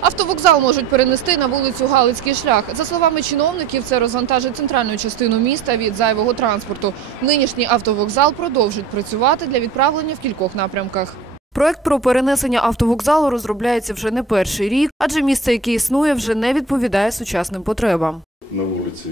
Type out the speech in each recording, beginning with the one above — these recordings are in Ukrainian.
Автовокзал можуть перенести на вулицю Галицький шлях. За словами чиновників, це розвантажить центральну частину міста від зайвого транспорту. Нинішній автовокзал продовжить працювати для відправлення в кількох напрямках. Проект про перенесення автовокзалу розробляється вже не перший рік, адже місце, яке існує, вже не відповідає сучасним потребам. на вулиці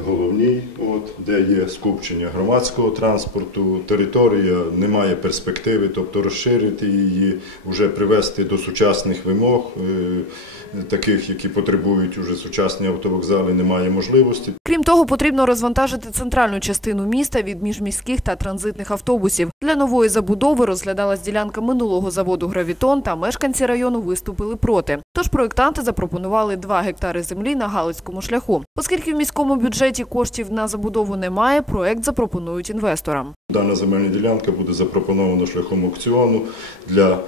Головній, от, де є скупчення громадського транспорту, територія не має перспективи, тобто розширити її, вже привести до сучасних вимог, е, таких, які потребують уже сучасні автовокзали, немає можливості. Крім того, потрібно розвантажити центральну частину міста від міжміських та транзитних автобусів. Для нової забудови розглядалась ділянка минулого заводу «Гравітон» та мешканці району виступили проти. Тож проєктанти запропонували 2 гектари землі на Галицькому шляху. Оскільки в міському бюджеті коштів на забудову немає, проект запропонують інвесторам. Дана земельна ділянка буде запропонована шляхом аукціону для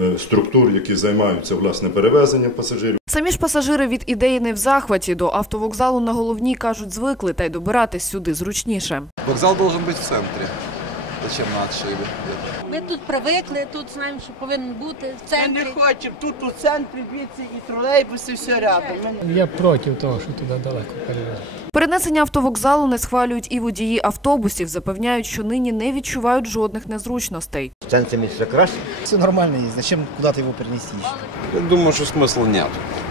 е, структур, які займаються власне перевезенням пасажирів. Самі ж пасажири від ідеї не в захваті. До автовокзалу на головній, кажуть, звикли, та й добиратись сюди зручніше. Вокзал має бути в центре. Зачем на отшибе? Ми тут привикли, тут знаємо, що повинен бути в Ми не хочемо. Тут у центрі звідси і тролейбуси, все рядом. Я проти того, що туди далеко перевезти. Перенесення автовокзалу не схвалюють і водії автобусів. Запевняють, що нині не відчувають жодних незручностей. В центре місця краще. Все нормально. Зачем куда-то его перенести еще? Я думаю, что смысла нет.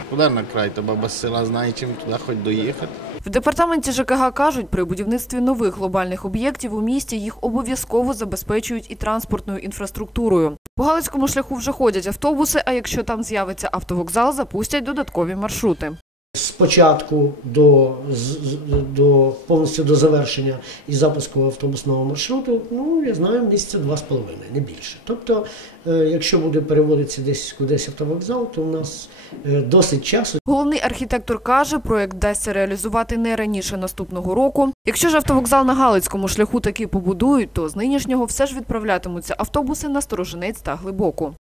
Куди на край? То баба з села знає, чим туди хоч доїхати. В департаменті ЖКГ кажуть, при будівництві нових глобальних об'єктів у місті їх обов'язково забезпечують і транспортною інфраструктурою. По Галицькому шляху вже ходять автобуси, а якщо там з'явиться автовокзал, запустять додаткові маршрути. Спочатку до, до повністю до завершення і запуску автобусного маршруту, ну я знаю, місяця два з половиною, не більше. Тобто, е, якщо буде переводитися десь кудись автовокзал, то у нас е, досить часу. Головний архітектор каже, проект вдасться реалізувати не раніше наступного року. Якщо ж автовокзал на Галицькому шляху таки побудують, то з нинішнього все ж відправлятимуться автобуси на Сторожинець та Глибоку.